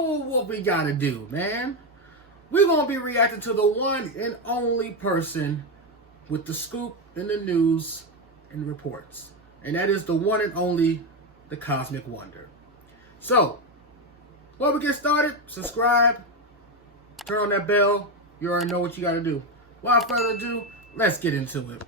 know what we gotta do, man. We're gonna be reacting to the one and only person with the scoop and the news and reports. And that is the one and only, the Cosmic Wonder. So, before we get started, subscribe, turn on that bell. You already know what you gotta do. Without further ado, let's get into it.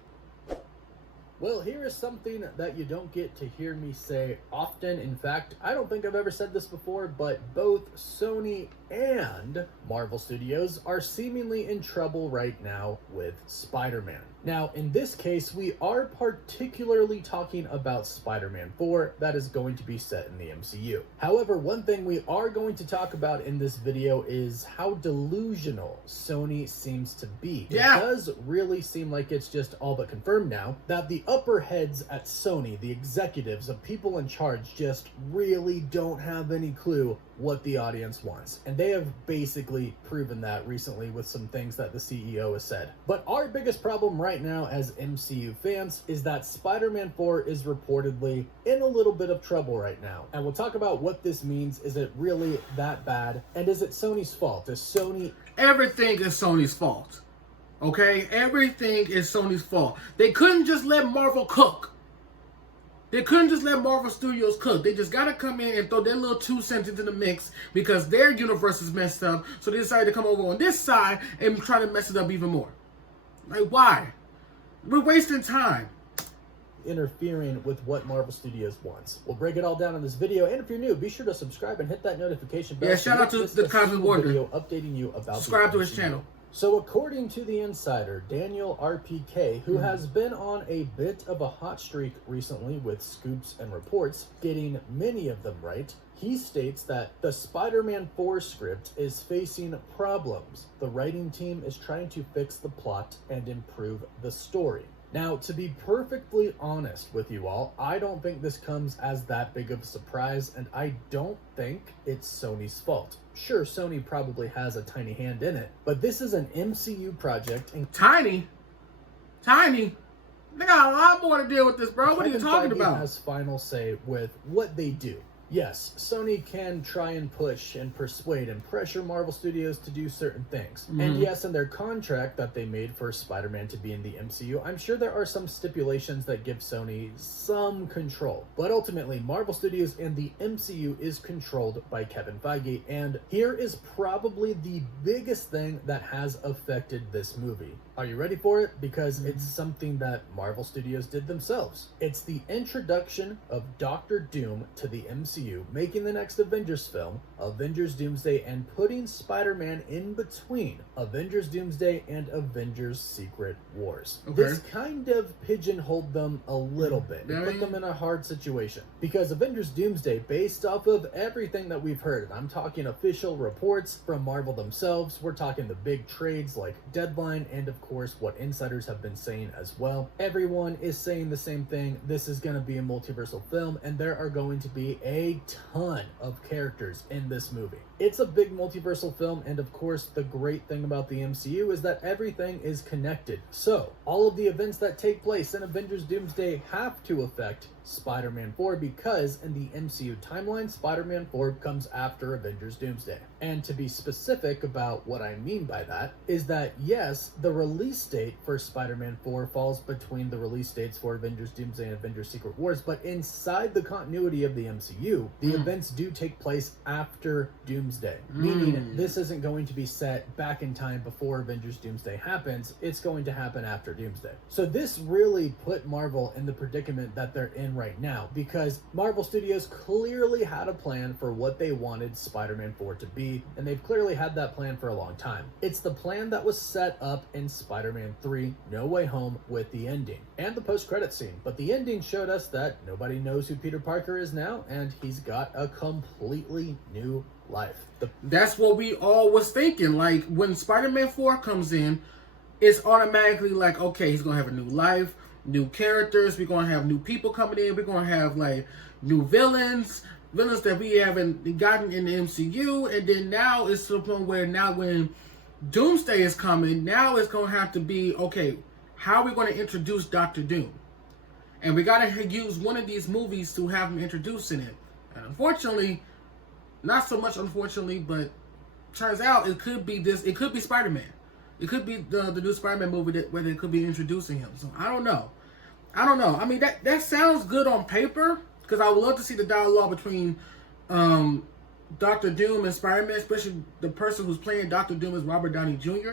Well, here is something that you don't get to hear me say often. In fact, I don't think I've ever said this before, but both Sony and Marvel Studios are seemingly in trouble right now with Spider-Man. Now, in this case, we are particularly talking about Spider-Man 4 that is going to be set in the MCU. However, one thing we are going to talk about in this video is how delusional Sony seems to be. Yeah. It does really seem like it's just all but confirmed now that the upper heads at Sony, the executives, the people in charge, just really don't have any clue what the audience wants. And they have basically proven that recently with some things that the CEO has said. But our biggest problem right now as MCU fans is that Spider-Man 4 is reportedly in a little bit of trouble right now. And we'll talk about what this means. Is it really that bad? And is it Sony's fault? Is Sony... Everything is Sony's fault. Okay? Everything is Sony's fault. They couldn't just let Marvel cook. They couldn't just let Marvel Studios cook. They just got to come in and throw their little 2 cents into the mix because their universe is messed up. So they decided to come over on this side and try to mess it up even more. Like, why? We're wasting time. Interfering with what Marvel Studios wants. We'll break it all down in this video. And if you're new, be sure to subscribe and hit that notification bell. Yeah, shout out to the Cosmic Wonder. Video updating you about subscribe to his channel. So according to the insider, Daniel RPK, who has been on a bit of a hot streak recently with scoops and reports, getting many of them right, he states that the Spider-Man 4 script is facing problems. The writing team is trying to fix the plot and improve the story. Now, to be perfectly honest with you all, I don't think this comes as that big of a surprise, and I don't think it's Sony's fault. Sure, Sony probably has a tiny hand in it, but this is an MCU project. And Tiny? Tiny? They got a lot more to deal with this, bro. What are you talking Feige about? has final say with what they do. Yes, Sony can try and push and persuade and pressure Marvel Studios to do certain things. And yes, in their contract that they made for Spider-Man to be in the MCU, I'm sure there are some stipulations that give Sony some control. But ultimately, Marvel Studios and the MCU is controlled by Kevin Feige. And here is probably the biggest thing that has affected this movie. Are you ready for it? Because it's something that Marvel Studios did themselves. It's the introduction of Doctor Doom to the MCU, making the next Avengers film, Avengers Doomsday, and putting Spider-Man in between Avengers Doomsday and Avengers Secret Wars. Okay. This kind of pigeonholed them a little bit. It put them in a hard situation. Because Avengers Doomsday, based off of everything that we've heard, and I'm talking official reports from Marvel themselves, we're talking the big trades like Deadline, and of course what insiders have been saying as well. Everyone is saying the same thing. This is going to be a multiversal film, and there are going to be a ton of characters in this movie. It's a big multiversal film, and of course the great thing about the MCU is that everything is connected. So all of the events that take place in Avengers Doomsday have to affect Spider-Man 4 because in the MCU timeline, Spider-Man 4 comes after Avengers Doomsday. And to be specific about what I mean by that is that yes, the release date for Spider-Man 4 falls between the release dates for Avengers Doomsday and Avengers Secret Wars, but inside the continuity of the MCU, the events do take place after Doomsday. Meaning this isn't going to be set back in time before Avengers Doomsday happens, it's going to happen after Doomsday. So this really put Marvel in the predicament that they're in right now, because Marvel Studios clearly had a plan for what they wanted Spider-Man 4 to be, and they've clearly had that plan for a long time. It's the plan that was set up in Spider-Man 3 No Way Home with the ending and the post-credit scene, but the ending showed us that nobody knows who Peter Parker is now, and he's got a completely new life. That's what we all was thinking. Like, when Spider-Man 4 comes in, it's automatically like, okay, he's going to have a new life, new characters, we're going to have new people coming in, we're going to have, like, new villains that we haven't gotten in the MCU, and then now it's to the point where now when Doomsday is coming, now it's going to have to be, okay, how are we going to introduce Doctor Doom? And we got to use one of these movies to have him introduced in it. And unfortunately, Not so much, unfortunately, but turns out it could be this. It could be Spider-Man. It could be the new Spider-Man movie where they could be introducing him. So I don't know. I mean, that sounds good on paper, because I would love to see the dialogue between Dr. Doom and Spider-Man, especially the person who's playing Dr. Doom is Robert Downey Jr.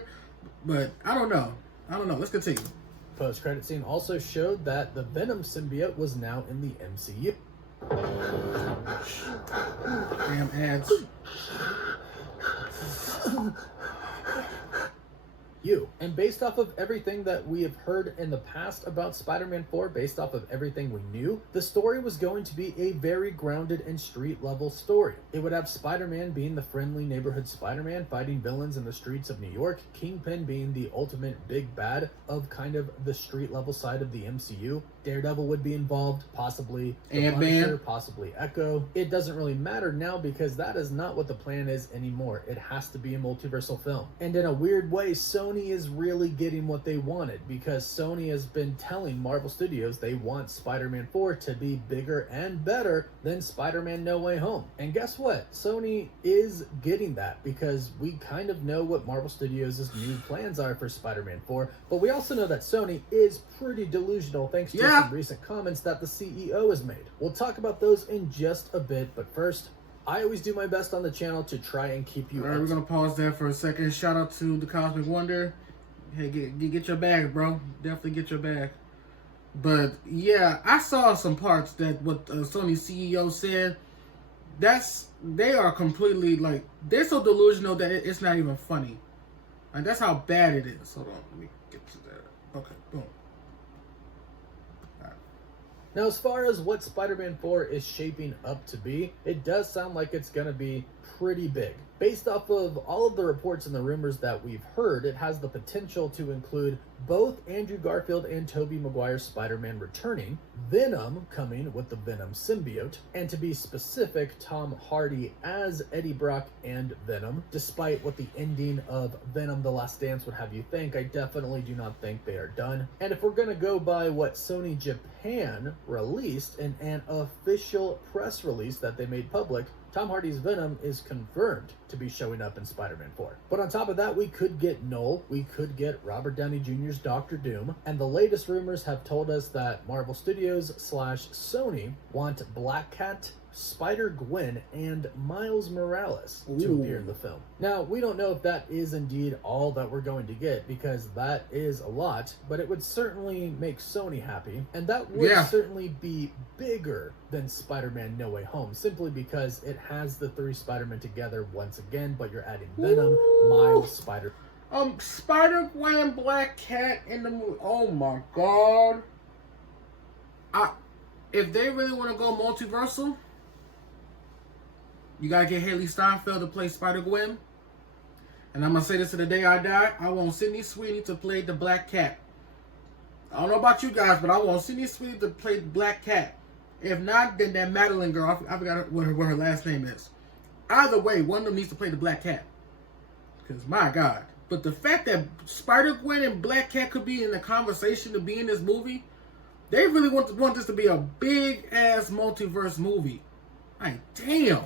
But I don't know. Let's continue. Post-credit scene also showed that the Venom symbiote was now in the MCU. Damn ads. And based off of everything that we have heard in the past about Spider-Man 4, based off of everything we knew, the story was going to be a very grounded and street-level story. It would have Spider-Man being the friendly neighborhood Spider-Man fighting villains in the streets of New York, Kingpin being the ultimate big bad of kind of the street-level side of the MCU, Daredevil would be involved, possibly the Punisher, possibly Echo. It doesn't really matter now because that is not what the plan is anymore. It has to be a multiversal film. And in a weird way, Sony is really getting what they wanted, because Sony has been telling Marvel Studios they want Spider-Man 4 to be bigger and better than Spider-Man No Way Home. And guess what? Sony is getting that, because we kind of know what Marvel Studios' new plans are for Spider-Man 4, but we also know that Sony is pretty delusional thanks to some recent comments that the CEO has made. We'll talk about those in just a bit, but first, I always do my best on the channel to try and keep you. All right, we're gonna pause there for a second. Shout out to the Cosmic Wonder. Hey, get your bag, bro. Definitely get your bag. But yeah, I saw some parts that what Sony CEO said. They are completely like, they're so delusional that it's not even funny. Like, that's how bad it is. Hold on, let me get to that. Okay, boom. Now, as far as what Spider-Man 4 is shaping up to be, it does sound like it's going to be pretty big. Based off of all of the reports and the rumors that we've heard, it has the potential to include both Andrew Garfield and Tobey Maguire's Spider-Man returning, Venom coming with the Venom symbiote, and to be specific, Tom Hardy as Eddie Brock and Venom. Despite what the ending of Venom: The Last Dance would have you think, I definitely do not think they are done. And if we're going to go by what Sony Japan released in an official press release that they made public, Tom Hardy's Venom is confirmed to be showing up in Spider-Man 4. But on top of that, we could get Noel, we could get Robert Downey Jr.'s Dr. Doom, and the latest rumors have told us that Marvel Studios / Sony want Black Cat, Spider-Gwen, and Miles Morales to appear in the film. Now, we don't know if that is indeed all that we're going to get, because that is a lot, but it would certainly make Sony happy, and that would certainly be bigger than Spider-Man No Way Home, simply because it has the three Spider-Men together once again, but you're adding Venom, Miles, Spider-Gwen, Black Cat in the movie. Oh my god. If they really want to go multiversal, you gotta get Haley Steinfeld to play Spider-Gwen. And I'm gonna say this to the day I die. I want Sydney Sweeney to play the Black Cat. I don't know about you guys, but I want Sydney Sweeney to play the Black Cat. If not, then that Madeline girl, I forgot what her last name is. Either way, one of them needs to play the Black Cat. Because, my God. But the fact that Spider-Gwen and Black Cat could be in the conversation to be in this movie, they really want this to be a big-ass multiverse movie. Like, damn.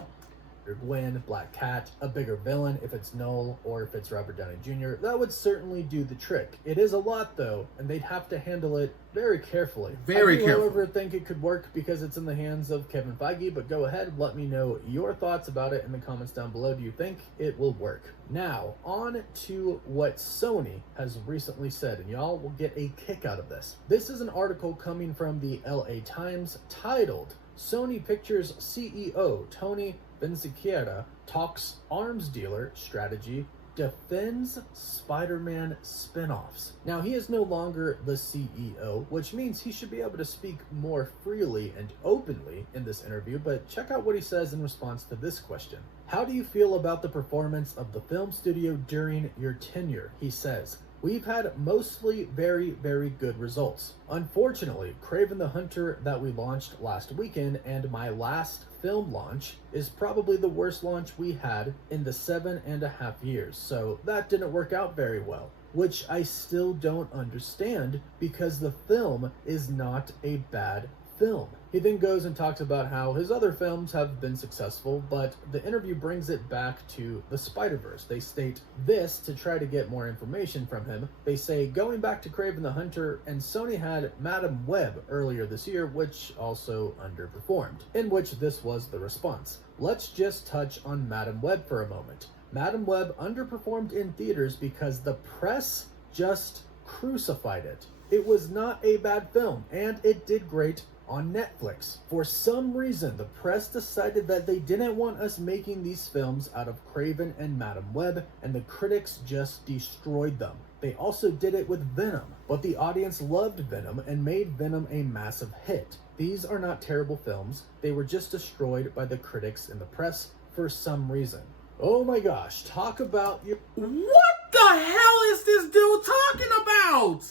Gwen, Black Cat, a bigger villain if it's Noel or if it's Robert Downey Jr. That would certainly do the trick. It is a lot though, and they'd have to handle it very carefully. I do, however, think it could work because it's in the hands of Kevin Feige, but go ahead, let me know your thoughts about it in the comments down below. Do you think it will work? Now, on to what Sony has recently said, and y'all will get a kick out of this. This is an article coming from the LA Times titled, Sony Pictures CEO Tony Vinciquerra talks arms dealer strategy, defends Spider-Man spin-offs. Now, he is no longer the CEO, which means he should be able to speak more freely and openly in this interview, but check out what he says in response to this question. How do you feel about the performance of the film studio during your tenure? He says, we've had mostly very, very good results. Unfortunately, Kraven the Hunter that we launched last weekend and my last film launch is probably the worst launch we had in the 7.5 years. So that didn't work out very well, which I still don't understand because the film is not a bad film. He then goes and talks about how his other films have been successful, but the interview brings it back to the Spider-Verse. They state this to try to get more information from him. They say, going back to Kraven the Hunter, and Sony had Madam Web earlier this year, which also underperformed, in which this was the response. Let's just touch on Madam Web for a moment. Madam Web underperformed in theaters because the press just crucified it. It was not a bad film, and it did great on Netflix. For some reason, the press decided that they didn't want us making these films out of Kraven and Madam Web, and the critics just destroyed them. They also did it with Venom, but the audience loved Venom and made Venom a massive hit. These are not terrible films, they were just destroyed by the critics and the press for some reason. Oh my gosh, talk about your... What the hell is this dude talking about?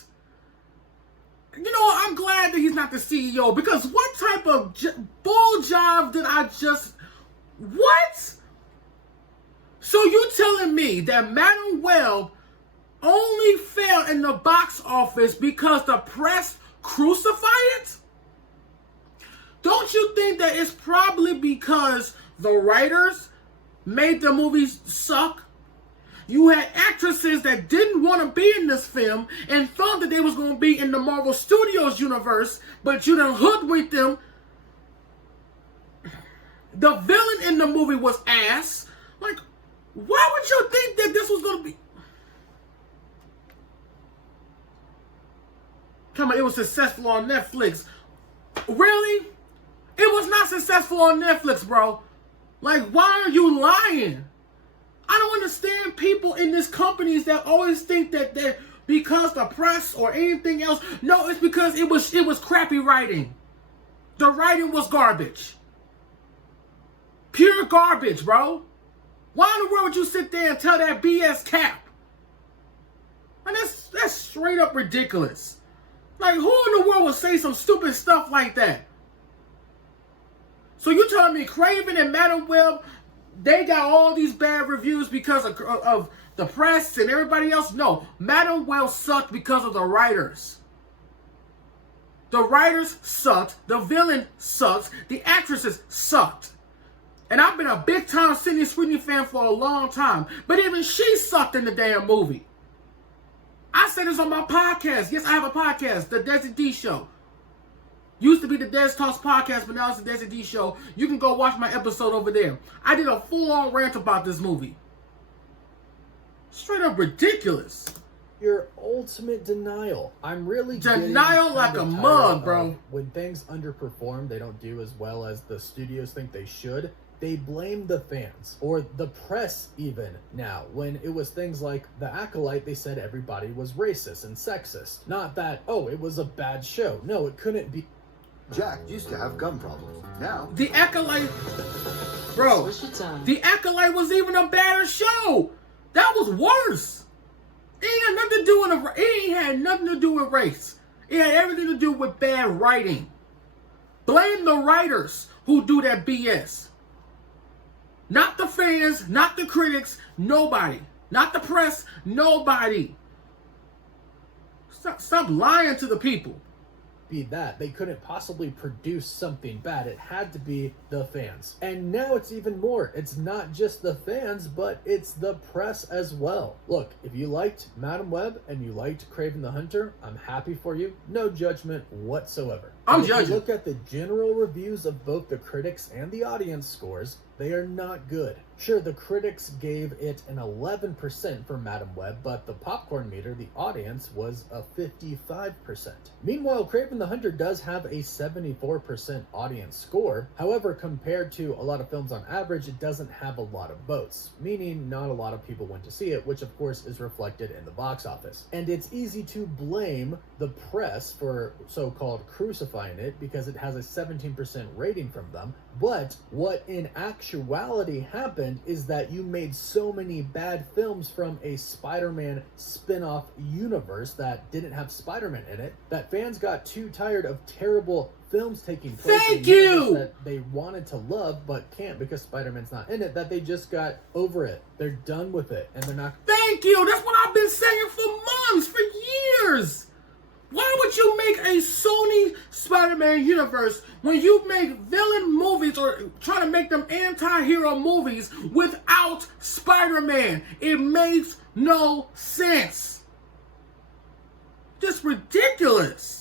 You know, I'm glad that he's not the CEO, because what type of bull job did I just... What? So you telling me that Madam Web only fell in the box office because the press crucified it? Don't you think that it's probably because the writers made the movies suck? You had actresses that didn't want to be in this film and thought that they was going to be in the Marvel Studios universe, but you done hoodwinked them. The villain in the movie was ass. Like, why would you think that this was going to be... Come on, it was successful on Netflix. Really? It was not successful on Netflix, bro. Like, why are you lying? I don't understand people in these companies that always think that they're because the press or anything else. No, it's because it was crappy writing. The writing was garbage. Pure garbage, bro. Why in the world would you sit there and tell that BS cap? And that's straight up ridiculous. Like, who in the world would say some stupid stuff like that? So you telling me Kraven and Madam Web, they got all these bad reviews because of the press and everybody else? No, Madam Web sucked because of the writers. The writers sucked. The villain sucked. The actresses sucked. And I've been a big time Sydney Sweeney fan for a long time. But even she sucked in the damn movie. I said this on my podcast. Yes, I have a podcast, the DezzyD Show. Used to be the Dez Talks podcast, but now it's the DezzyD Show. You can go watch my episode over there. I did a full-on rant about this movie. Straight up ridiculous. Your ultimate denial. I'm really denial like a mug, bro. When things underperform, they don't do as well as the studios think they should. They blame the fans or the press even now. When it was things like The Acolyte, they said everybody was racist and sexist. Not that, oh, it was a bad show. No, it couldn't be. Jack used to have gum problems. Now... The Acolyte... Bro, The Acolyte was even a badder show. That was worse. It ain't had nothing to do with race. It had everything to do with bad writing. Blame the writers who do that BS. Not the fans, not the critics, nobody. Not the press, nobody. Stop lying to the people. Be that they couldn't possibly produce something bad. It had to be the fans. And now it's even more. It's not just the fans, but it's the press as well. Look, if you liked Madam Web and you liked Kraven the Hunter, I'm happy for you. No judgment whatsoever. I'm judging. If you look at the general reviews of both the critics and the audience scores, they are not good. Sure, the critics gave it an 11% for Madam Web, but the popcorn meter, the audience, was a 55%. Meanwhile, Kraven the Hunter does have a 74% audience score. However, compared to a lot of films on average, it doesn't have a lot of votes, meaning not a lot of people went to see it, which of course is reflected in the box office. And it's easy to blame the press for so-called crucifying it because it has a 17% rating from them. But what in actuality happened is that you made so many bad films from a Spider-Man spin-off universe that didn't have Spider-Man in it, that fans got too tired of terrible films taking place Thank you! that they wanted to love but can't because Spider-Man's not in it, that they just got over it. They're done with it, and they're not... Thank you! That's what I've been saying for months, for years! Why would you make a Sony Spider-Man universe when you make villain movies or try to make them anti-hero movies without Spider-Man? It makes no sense. Just ridiculous.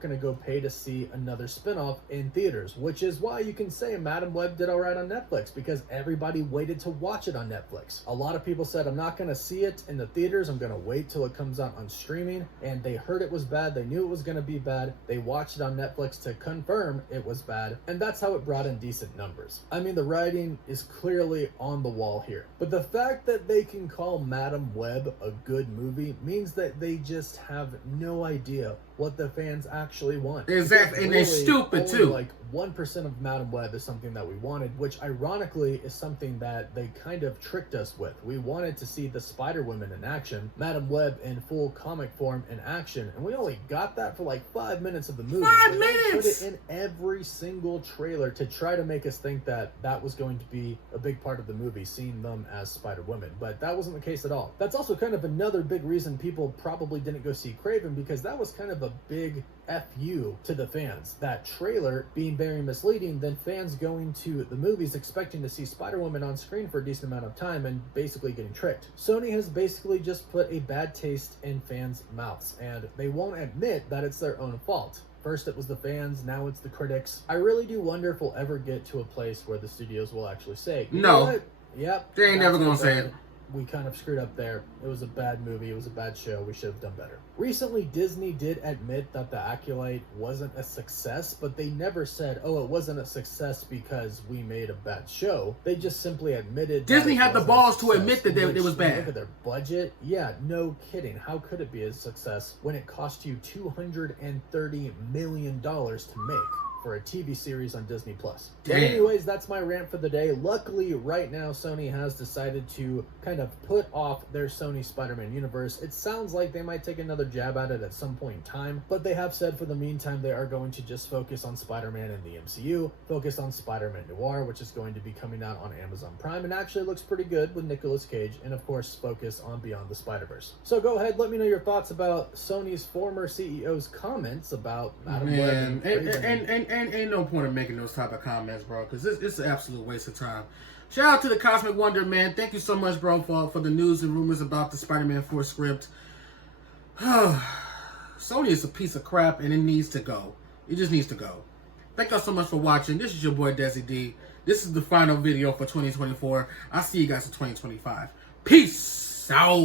Gonna go pay to see another spin-off in theaters, which is why you can say Madam Web did alright on Netflix, because everybody waited to watch it on Netflix. A lot of people said, I'm not gonna see it in the theaters, I'm gonna wait till it comes out on streaming, and they heard it was bad, they knew it was gonna be bad, they watched it on Netflix to confirm it was bad, and that's how it brought in decent numbers. I mean, the writing is clearly on the wall here, but the fact that they can call Madam Web a good movie means that they just have no idea what the fans actually want. Exactly, and they're stupid too. Like 1% of Madam Web is something that we wanted, which ironically is something that they kind of tricked us with. We wanted to see the Spider-Woman in action, Madam Web in full comic form in action, and we only got that for like 5 minutes of the movie. 5 minutes! They put it in every single trailer to try to make us think that that was going to be a big part of the movie, seeing them as Spider-Woman, but that wasn't the case at all. That's also kind of another big reason people probably didn't go see Kraven, because that was kind of a big FU to the fans. That trailer being very misleading, then fans going to the movies expecting to see Spider-Woman on screen for a decent amount of time and basically getting tricked. Sony has basically just put a bad taste in fans' mouths, and they won't admit that it's their own fault. First it was the fans, now it's the critics. I really do wonder if we'll ever get to a place where the studios will actually say, you know what? Yep. They ain't never gonna say it. We kind of screwed up there. It was a bad movie. It was a bad show. We should have done better. Recently, Disney did admit that The Acolyte wasn't a success, but they never said, oh, it wasn't a success because we made a bad show. They just simply admitted Disney had the balls to admit that it was bad. Look at their budget. Yeah, no kidding. How could it be a success when it cost you $230 million to make for a TV series on Disney+. But anyways, that's my rant for the day. Luckily, right now, Sony has decided to kind of put off their Sony Spider-Man universe. It sounds like they might take another jab at it at some point in time, but they have said for the meantime they are going to just focus on Spider-Man in the MCU, focus on Spider-Man Noir, which is going to be coming out on Amazon Prime, and actually looks pretty good with Nicolas Cage, and of course, focus on Beyond the Spider-Verse. So go ahead, let me know your thoughts about Sony's former CEO's comments about Madam Web and ain't no point in making those type of comments, bro, because it's an absolute waste of time. Shout out to the Cosmic Wonder, man. Thank you so much, bro, for the news and rumors about the Spider-Man 4 script. Sony is a piece of crap, and it needs to go. It just needs to go. Thank y'all so much for watching. This is your boy, DezzyD. This is the final video for 2024. I'll see you guys in 2025. Peace out.